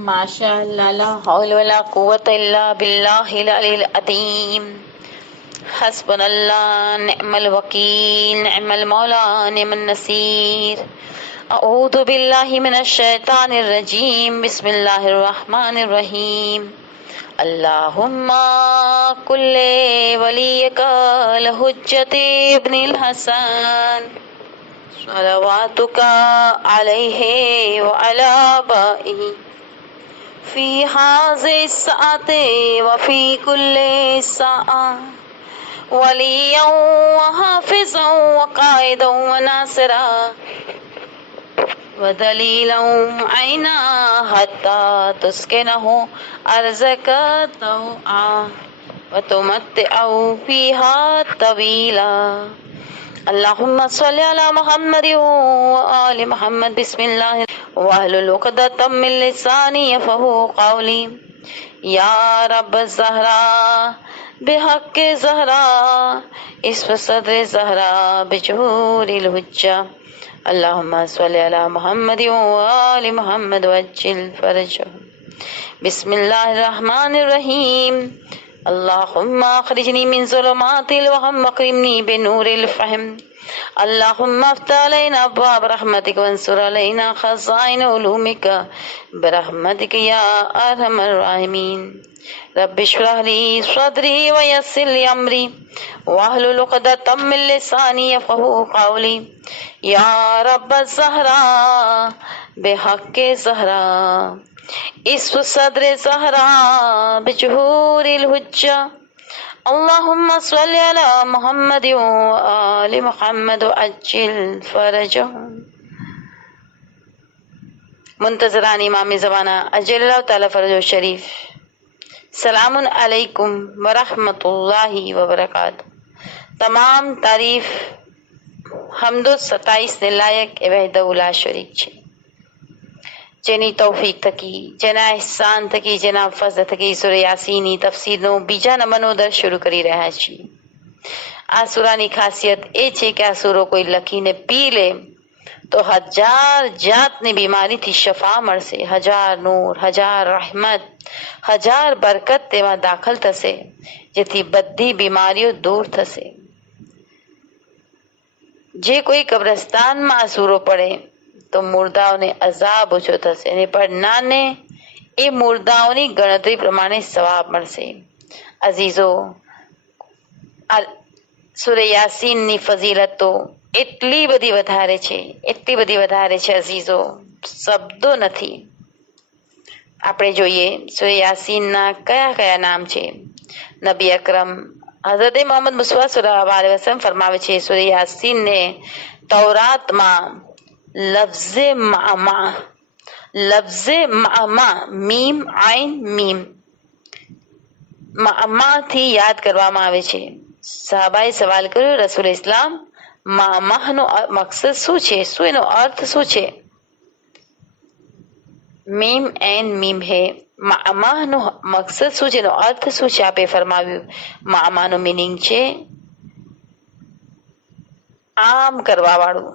माशाअल्लाह ला हौल वला कुव्वत इल्ला बिल्लाहिल अलील अज़ीम। हस्बुनल्लाह निअमल वकील निअमल मौला निअमन नसीर। अऊज़ु बिल्लाहि मिनश शैतानिर रजीम। बिस्मिल्लाहिर रहमानिर रहीम। अल्लाहुम्मा कुल्ले वलियकल हुज्जति इब्निल हसन सलवातुका अलैहि व अला आबाइही फी हाज़िहि साअति व फी कुल्लि साअ वलिय्यन व हाफ़िज़न व क़ाइदन व नासिरा व दलीलन अयना हत्ता तुस्किनहु अर्ज़का तौआ व तुमत्तिअहु फ़ीहा तवीला। अल्लाहुम्मा सल्लि अला मुहम्मद व आलि मुहम्मद। बिस्मिल्लाह वहलुल उक़दतम मिन लिसानी यफ़क़हू क़ौली। या रब ज़हरा बिहक़्क़ि ज़हरा इस्फ़ सद्र ज़हरा बिजुहूरिल हुज्जा। अल्लाहुम्मा सल्लि अला मुहम्मद व आलि मुहम्मद वअज्जिल फ़रजहू। बिस्मिल्लाहिर रहमानिर रहीम। अल्लाहुम्मा अख़रिजनी मिन ज़ुलुमातिल वहम वअक़रिमनी बिनूरिल फ़हम। अल्लाहुम्मा अफ़्तह अलैना अब्वाब रहमतिक वंसुर अलैना ख़ज़ाइन उलूमिक बिरहमतिक या अरहमर राहिमीन। रब्बि इश्रह ली सदरी व यस्सिर ली अमरी वहलुल उक़दतम मिन लिसानी यफ़क़हू क़ौली। या रब्ब ज़हरा बिहक़्क़ि ज़हरा इस्फ़ सद्र ज़हरा बिजुहूरिल हुज्जा। अल्लाहुम्मा सल्लि अला मुहम्मद व आलि मुहम्मद वअज्जिल फ़रजहू। मुंतज़रान इमाम ज़माना अजल्लल्लाहु तआला फ़रजहू शरीफ। सलामुन अलैकुम व रहमतुल्लाहि व बरकातहू। तमाम तारीफ હમદો 27 ને લાયક એ વહદહુલા શરીક છે, જેની તૌફીક થકી, જેના એહસાન થકી, જેના ફઝલ થકી સૂરા યાસીનની તફસીરનો બીજા નંબરનો દર્સ શરૂ કરી રહ્યા છીએ. આ સૂરાની ખાસિયત એ છે કે આ સૂરો કોઈ લખીને પી લે તો 1000 જાતની બીમારીથી શફા મળશે, 1000 નૂર, 1000 રહેમત, 1000 બરકત તેમાં દાખલ થશે, જેથી બધી બીમારીઓ દૂર થશે. જે કોઈ કબ્રસ્તાનમાં આ સૂરો પડે તો મુર્દાઓને અઝાબ ઓછો થશે અને પડનારને એ મુર્દાઓની ગણતરી પ્રમાણે સવાબ મળશે. અઝીઝો, સૂરે યાસીનની ફઝીલતો એટલી બધી વધારે છે અઝીઝો, શબ્દો નથી. આપણે જોઈએ સૂરે યાસીનના કયા કયા નામ છે. નબી અકરમ હઝરત મોહમ્મદ મુસ્તફા સલ્લલ્લાહુ અલૈહિ વસલ્લમ ફરમાવે છે સૂરે યાસીનને તૌરાતમાં લફ્ઝે મઅમા મીમ આઈન મીમ મઅમાથી યાદ કરવામાં આવે છે. સહાબાએ સવાલ કર્યો, રસૂલ ઇસ્લામ, મઅમાનો મકસદ શું છે, શું એનો અર્થ શું છે? મીમ એન મીમ હે, મઅમાનો મકસદ શું છે, એનો અર્થ શું છે? આપે ફરમાવ્યું મઅમાનો મીનિંગ છે આમ કરવા વાળું,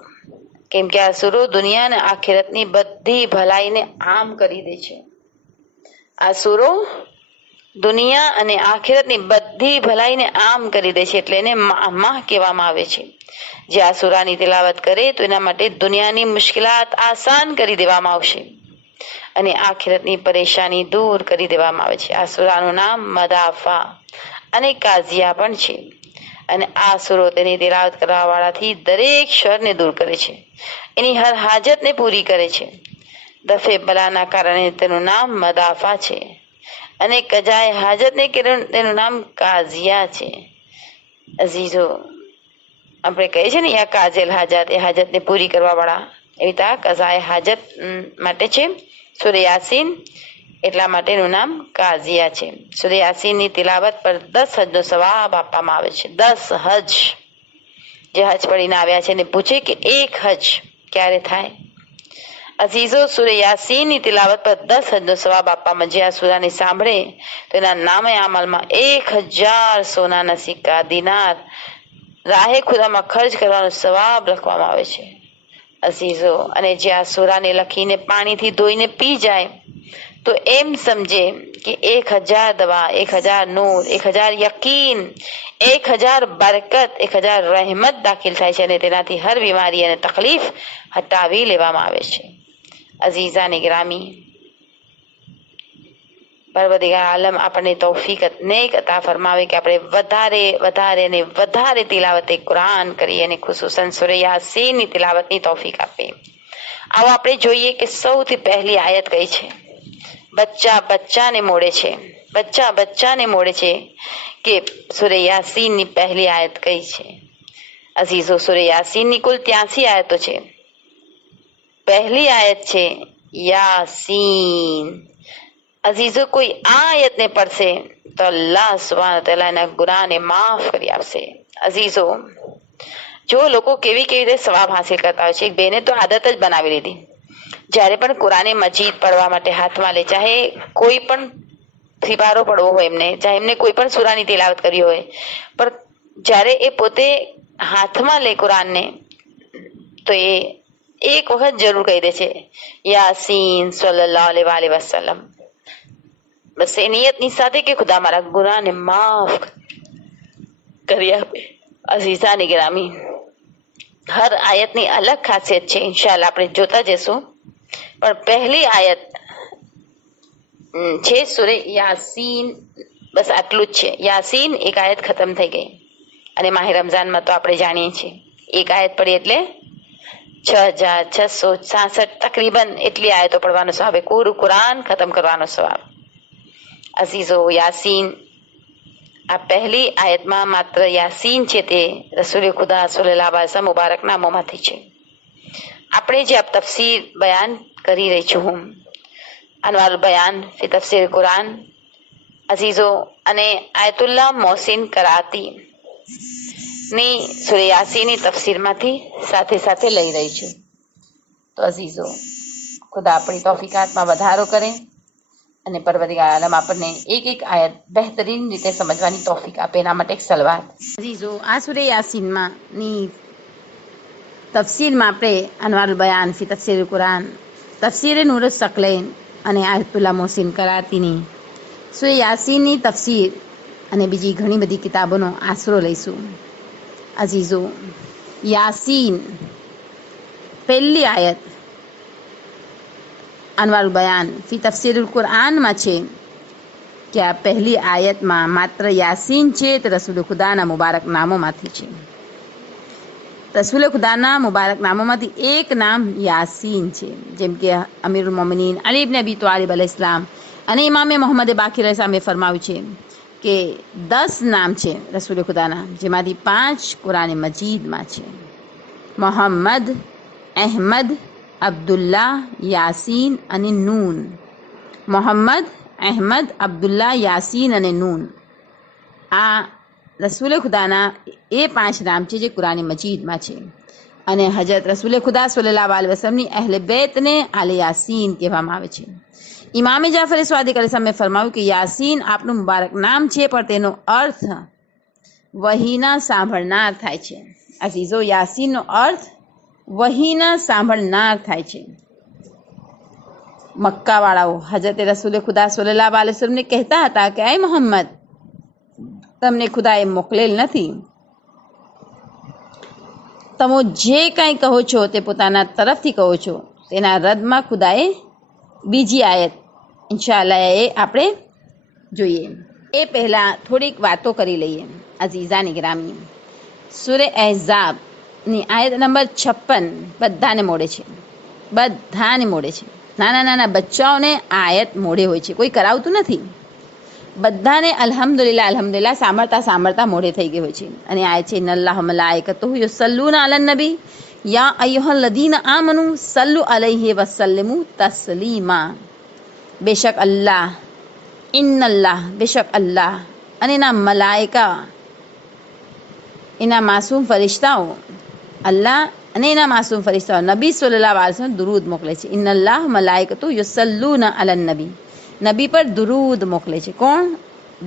કેમ કે આ સૂરો દુનિયા અને આખિરતની બધી ભલાઈને આમ કરી દે છે. આ સૂરો દુનિયા અને આખિરતની બધી ભલાઈને આમ કરી દે છે, એટલે એને મઅમા કહેવામાં આવે છે. જે આ સૂરાની તિલાવત કરે તો એના માટે દુનિયાની મુશ્કેલાત આસાન કરી દેવામાં આવશે અને આખિરતની પરેશાની દૂર કરી દેવામાં આવે છે. આ સૂરાનું નામ મદાફા અને કાઝિયા પણ છે અને આ સૂરો તેની તિલાવત કરવા વાળાથી દરેક શરને દૂર કરે છે, એની હર હાજતને પૂરી કરે છે. દફે બલાના કારણે તેનું નામ મદાફા છે અને કજાએ હાજતને તેનું નામ કાઝિયા છે. અઝીઝો, આપણે કહીએ છીએ ને યા કાજેલ હાજત, એ હાજતને પૂરી કરવા વાળા, એવી રીતે આ કઝાએ હાજત માટે છે સૂરે યાસીન, એટલા માટેનું નામ કાઝિયા છે. સૂરે યાસીનની તિલાવત પર 10 હજનો સવાબ આપવામાં આવે છે. 10 હજ. જે હજ પડીને આવ્યા છે ને પૂછે કે એક હજ ક્યારે થાય? અઝીઝો, સૂરે યાસીનની તિલાવત પર 10 હજનો સવાબ આપવામાં, જે આ સૂરાને સાંભળે તો એના નામે અમલમાં 1000 સોનાના સિક્કા, દિનાર રાહે ખુદામાં ખર્ચ કરવાનો સવાબ લખવામાં આવે છે. અઝીઝો, અને જે આ સૂરાને લખીને પાણીથી ધોઈને પી જાય તો એમ સમજે કે 1000 દવા, 1000 નૂર, 1000 યકીન, 1000 બરકત, 1000 રહેમત દાખલ થાય છે અને તેનાથી હર બીમારી અને તકલીફ હટાવી લેવામાં આવે છે. અઝીઝાને ગ્રામી, પરવરદિગાર આલમ આપણને તૌફીક નેક અતા ફરમાવે કે આપણે વધારે અને વધારે તિલાવતે કુરાન કરીએ અને ખુસૂસન સૂરે યાસીનની તિલાવતની તૌફીક આપે. આવો આપણે જોઈએ કે સૌથી પહેલી આયત કઈ છે. બચ્ચાને મોડે છે કે સૂરે યાસીનની પહેલી આયત કઈ છે. અઝીઝો, સૂરે યાસીનની કુલ 83 આયતો છે. પહેલી આયત છે યાસીન. અઝીઝો, કોઈ આ આયતને પડશે તો અલ્લાહ સુબ્હાનહુ વ તઆલા એના ગુનાહને માફ કરી આપશે. અઝીઝો, જો લોકો કેવી રીતે સવાબ હાસિલ કરતા હોય છે. એક બેને તો આદત જ બનાવી લીધી, જ્યારે પણ કુરાને મજીદ પડવા માટે હાથમાં લે, ચાહે કોઈ પણ સિપારો પડવો હોય એમને, ચાહે એમને કોઈ પણ સૂરાની તિલાવત કરી હોય, પણ જ્યારે એ પોતે હાથમાં લે કુરાનને તો એ એક વખત જરૂર કહી દે છે યાસીન સલ્લલ્લાહુ અલૈહિ વસલ્લમ. બસ એ નિયતની સાથે કે ખુદા મારા ગુનાહને માફ કરી આપે. અઝીઝાની ગ્રામી, હર આયતની અલગ ખાસિયત છે, ઇન્શાઅલ્લાહ આપણે જોતા જઈશું. પણ પહેલી આયત છે સૂરે યાસીન. બસ આટલું જ છે. યાસીન એક આયત ખતમ થઈ ગઈ અને માહે રમઝાનમાં તો આપણે જાણીએ છીએ એક આયત પડી એટલે 6666 તકરીબન એટલી આયતો પડવાનો સ્વભાવ, પૂરું કુરાન ખતમ કરવાનો સ્વભાવ. અઝીઝો, યાસીન, આ પહેલી આયતમાં માત્ર યાસીન છે તે રસૂલ ખુદા સલ્લલ્લાહુ અલૈહિ વસલ્લમ મુબારક નામોમાંથી છે. આપણે જે આ તફસીર બયાન કરી રહી છું હું, અનવારુલ બયાન ફી તફસીર કુરાન, અઝીઝો, અને આયતુલ્લાહ મોહસિન કરાતી ની સૂરે યાસીનની તફસીરમાંથી સાથે સાથે લઈ રહી છું. તો અઝીઝો, ખુદા આપણી તૌફીકાતમાં વધારો કરે અને પરવરદિગાર આલમ આપણને એક એક આયત બહેતરીન રીતે સમજવાની તૌફીક આપે. એના માટે એક સલવાત. અઝીઝો, આ સૂરે યાસીનમાં ની તફસીરમાં આપણે અનવારુલ બયાન ફી તફસીર કુરાન, તફસીર નૂર સકલૈન અને આયતુલ્લાહ મોહસિન કરાતીની સૂરે યાસીનની તફસીર અને બીજી ઘણી બધી કિતાબોનો આશરો લઈશું. અઝીઝો, યાસીન પહેલી આયત અનવારુલ બયાન ફી તફસીરુલ કુરાનમાં છે કે આ પહેલી આયતમાં માત્ર યાસીન છે તે રસૂલ ખુદાના મુબારક નામોમાંથી છે. રસૂલ ખુદાના મુબારક નામોમાંથી એક નામ યાસીન છે, જેમ કે અમીરુલ મોમિનીન અલી ઇબ્ન અબી તાલિબ અલૈહિસ્સલામ અને ઇમામે મોહમ્મદ બાકિર સામે ફરમાવ્યું છે કે 10 નામ છે રસૂલ ખુદાના, જેમાંથી 5 કુરાન મજીદમાં છે. મોહમ્મદ, અહેમદ, અબ્દુલ્લાહ, યાસીન અને નૂન. મોહમ્મદ, અહેમદ, અબ્દુલ્લાહ, યાસીન અને નૂન, આ રસૂલ ખુદાના એ 5 નામ છે જે કુરાન મજીદમાં છે. અને હજરત રસૂલ ખુદા સલ્લલ્લાહુ અલૈહિ વસલ્લમની અહેલે બેતને આલે યાસીન કહેવામાં આવે છે. ઇમામે જાફર સ્વાદિક અલૈહિસ્સલામે ફરમાવ્યું કે યાસીન આપનું મુબારક નામ છે, પણ તેનો અર્થ વહીના સાંભળનાર થાય છે. અઝીઝો, યાસીનનો અર્થ વહીના સાંભળનાર થાય છે. મક્કાવાળાઓ હજરત રસૂલ ખુદા સલ્લલ્લાહુ અલૈહિ વસલ્લમને કહેતા હતા કે એ મોહમ્મદ, તમને ખુદાએ મોકલેલ નથી. તમે જે કંઈ કહો છો તે પોતાના તરફથી કહો છો. તેના રદમાં ખુદાએ બીજી આયત ઇન્શાઅલ્લાહ એ આપણે જોઈએ. એ પહેલાં થોડીક વાતો કરી લઈએ. અઝીઝાની ગ્રામી, સૂરે અહેઝાબની આયત નંબર 56 બધાને મોડે છે. નાના બચ્ચાઓને આયત મોડે હોય છે, કોઈ કરાવતું નથી. બધાને અલ્હમ્દુલિલ્લાહ સાંભળતા મોડે થઈ ગઈ હોય છે. અને આયત છે ઇન્નલ્લાહ મલાઇકતુહુ યુસલ્લુના અલન નબી યા અય્યુહલ્લઝીના આમનુ સલ્લુ અલૈહિ વસલ્લિમુ તસ્લીમા. બેશક અલ્લાહ, બેશક અલ્લાહ અને એના મલાઈકા, એના માસૂમ ફરિશ્તાઓ, અલ્લાહ અને એના માસૂમ ફરિશ્તાઓ નબી સલ્લલ્લાહુ અલૈહિ વસલ્લમ દુરૂદ મોકલે છે. ઇન્નલ્લાહ મલાઇકતુહુ યુસલ્લુના અલન નબી, નબી પર દુરૂદ મોકલે છે. કોણ?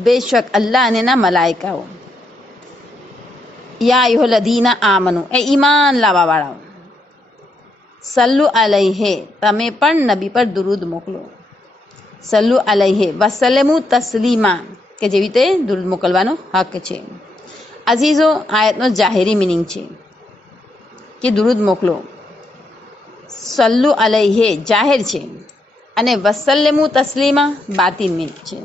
બેશક અલ્લાહ અને એના મલાઈકાઓ. યા અય્યુહલ્લઝીના આમનુ, એ ઈમાન લાવવાવાળાઓ, સલ્લુ અલૈહિ, તમે પણ નબી પર દુરૂદ મોકલો. સલ્લુ અલૈહે વસલ્લમુ તસ્લીમા કે જેવી રીતે દુરૂદ મોકલવાનો હક છે. અઝીઝો આયતનો જાહેરી મિનિંગ છે કે દુરૂદ મોકલો. સલ્લુ અલૈહે જાહેર છે અને વસલ્લમુ તસ્લીમા બાતિન મિનિંગ છે.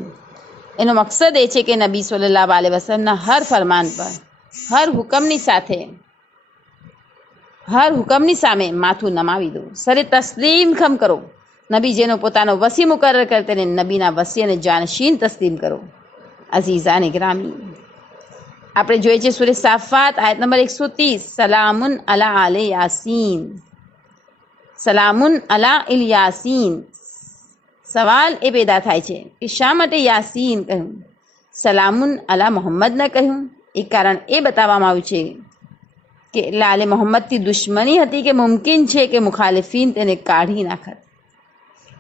એનો મકસદ એ છે કે નબી સલ્લલ્લાહુ અલૈહિ વસલ્લમના હર ફરમાન પર હર હુકમની સામે માથું નમાવી દો, સરે તસ્લીમ ખમ કરો. નબી જેનો પોતાનો વસી મુકર્રર કરે તેને નબીના વસી અને જાનશીન તસ્લીમ કરો. અઝીઝાને ગ્રામી, આપણે જોઈએ છીએ સૂરે સાફાત આયત નંબર 130, સલામુન અલા આલે યાસીન, સલામુન અલા ઇલ યાસીન. સવાલ એ પેદા થાય છે કે શા માટે યાસીન કહ્યું, સલામુન અલા મોહમ્મદ ન કહ્યું? એક કારણ એ બતાવવામાં આવ્યું છે કે લાલે મોહમ્મદથી દુશ્મની હતી કે મુમકિન છે કે મુખાલિફીન તેને કાઢી નાખત.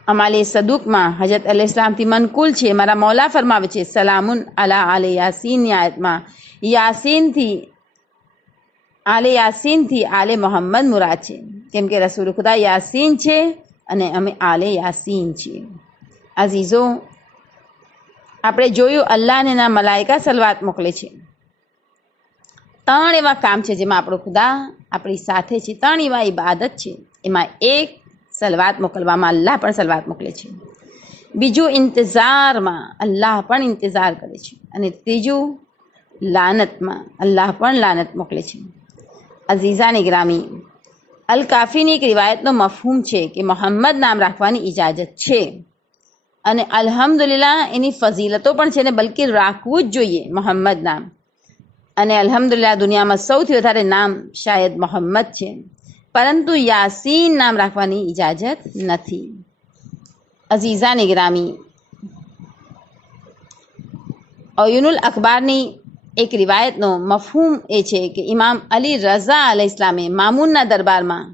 અમાલે સદુકમાં હજરત અલૈહિસ્સલામથી મનકુલ છે, મારા મૌલા ફરમાવે છે સલામુન અલા આલે યાસીનની આયતમાં યાસીનથી આલે મોહમ્મદ મુરાદ છે, કેમ કે રસૂલ ખુદા યાસીન છે અને અમે આલે યાસીન છીએ. અઝીઝો, આપણે જોયું અલ્લાહ અને એના મલાઈકા સલવાત મોકલે છે. 3 એવા કામ છે જેમાં આપણો ખુદા આપણી સાથે છે. 3 એવા ઇબાદત છે, એમાં એક સલવાત મોકલવામાં અલ્લાહ પણ સલવાત મોકલે છે. બીજું ઇંતઝારમાં અલ્લાહ પણ ઇંતઝાર કરે છે. અને ત્રીજું લાનતમાં અલ્લાહ પણ લાનત મોકલે છે. અઝીઝાની ગ્રામી, અલ કાફીની એક રિવાયતનો મફહૂમ છે કે મોહમ્મદ નામ રાખવાની ઇજાજત છે અને અલ્હમ્દુલિલ્લાહ એની ફઝીલતો પણ છે ને બલકે રાખવું જ જોઈએ મોહમ્મદ નામ. અને અલ્હમ્દુલિલ્લાહ દુનિયામાં સૌથી વધારે નામ શાયદ મોહમ્મદ છે, પરંતુ યાસીન નામ રાખવાની ઇજાજત નથી. અઝીઝાની ગ્રામી, ઓયુનુલ અખબારની એક રિવાયતનો મફહૂમ એ છે કે ઇમામ અલી રઝા અલૈહિસ્સલામે મામૂનના દરબારમાં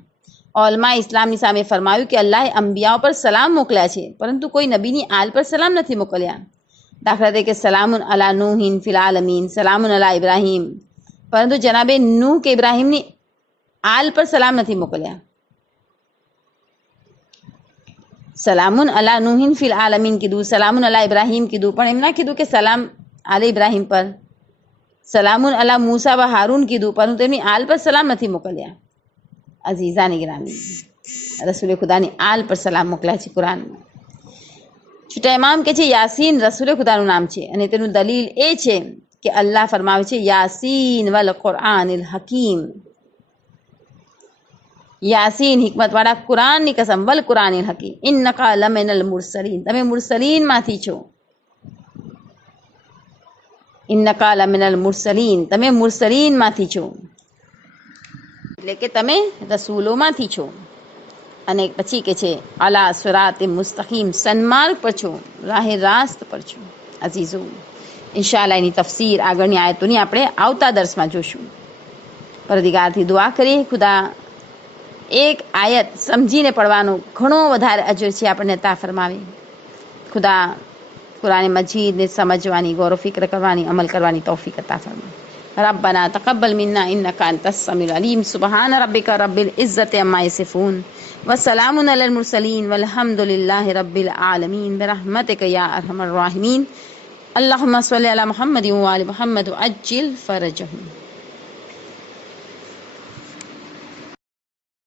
ઓલમા ઇસ્લામની સામે ફરમાવ્યું કે અલ્લાહે અંબિયાઓ પર સલામ મોકલ્યા છે, પરંતુ કોઈ નબીની આલ પર સલામ નથી મોકલ્યા. દાખલા તરીકે સલામુન અલા નૂહિન ફિલ આલમીન, સલામુન અલા ઇબ્રાહીમ, પરંતુ જનાબે નૂહ કે ઇબ્રાહીમની આલ પર સલામ નથી મોકલ્યા. સલામુન અલા નૂહિન ફિલ આલમીન કીધું, સલામુન અલા ઇબ્રાહીમ કીધું, પણ એમ ના કીધું કે સલામ આલે ઇબ્રાહીમ પર. સલામુન અલા મૂસા વ હારૂન કીધું, પરંતુ તેમની આલ પર સલામ નથી મોકલ્યા. અઝીઝાની ગ્રામી, રસૂલ ખુદાની આલ પર સલામ મોકલ્યા છે કુરાનમાં. છૂટા ઇમામ કે છે યાસીન રસૂલ ખુદાનું નામ છે અને તેનું દલીલ એ છે કે અલ્લાહ ફરમાવે છે યાસીન વલ કુરઆનિલ હકીમ, યાસીન હિકમતવાળા કુરાનની કસમ, વલ કુરાનિલ હકીમ, ઇન્નકા લમિનલ મુરસલીન, તમે મુરસલીનમાંથી છો. ઇન્નકા લમિનલ મુરસલીન, તમે મુરસલીનમાંથી છો, એટલે કે તમે રસૂલોમાંથી છો. અને પછી કે છે અલા સિરાત મુસ્તકીમ, સન્માર્ગ પર છો, રાહે રાસ્ત પર છો. અઝીઝો, ઇન્શાઅલ્લાહ એની તફસીર આગળની આયતોની આપણે આવતા દર્શમાં જોશું. પરદિગારથી દુઆ કરીએ ખુદા એક આયત સમજીને પડવાનો ઘણો વધારે અજર છે આપણને અતા ફરમાવે. ખુદા કુરાન મજીદને સમજવાની, ગૌર ફિક્ર કરવાની, અમલ કરવાની તૌફીક અતા ફરમાવે. ربنا تقبل منا إنك أنت السميع العليم. سبحان ربك رب العزة عما يصفون وسلام على المرسلين والحمد لله رب العالمين برحمتك يا أرحم الراحمين. اللهم صل على محمد وآل محمد وعجل فرجهم.